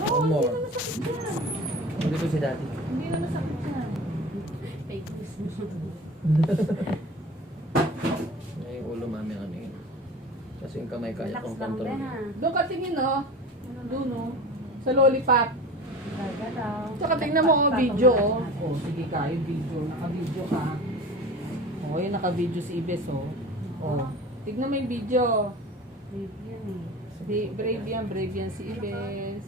One more. Dito si daddy. Hindi na masakit yan. Fake news. Yung ulo mami ano yun. Kasi yung kamay kaya Relax kong lang control. din ha. Doon ka tingin, no? Doon, no? Sa lollipop. Tsaka tingnan mo, oh, video, oh. Oh, sige ka, yung video. Naka-video ka. Oh, yun, naka-video si Ibes, oh. Oh. Tignan mo yung video. Brave yan si Ibes.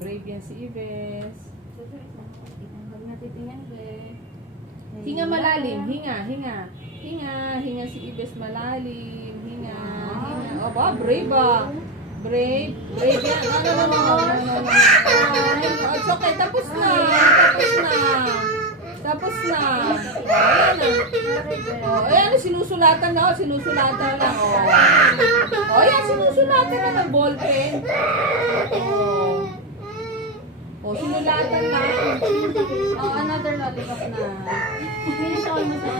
Brave yan si Ibes. Huwag natitingnan, be. Hinga malalim, hinga si Ibes malalim, hinga. Aba, brave ah. Brave yan. No. It's okay, tapos na. Ayan na. Ayan, sinusulatan na, sinusulatan lang. Ayan, sinusulatan na ng ballpen. Sinulatan lang. Another lollipop na. Finish all mo sa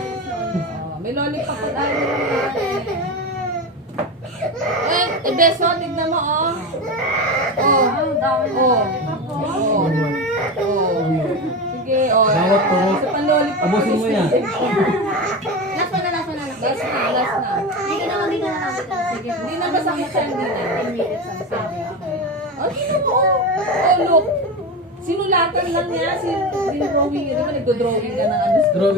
May lollipop pa tayo. Beso, tignan mo, oh. Sige, Bawat puro. Sa panlollipop. Abusin mo yan. Last na. Last na. Hindi na. Sige. Hindi na masakit siya, hindi na. 10 minutes ang sabi. Tignan mo, look. Sinulatan lang niya, drawing, di ba nagdo-drawing ka ng ano? Drawing.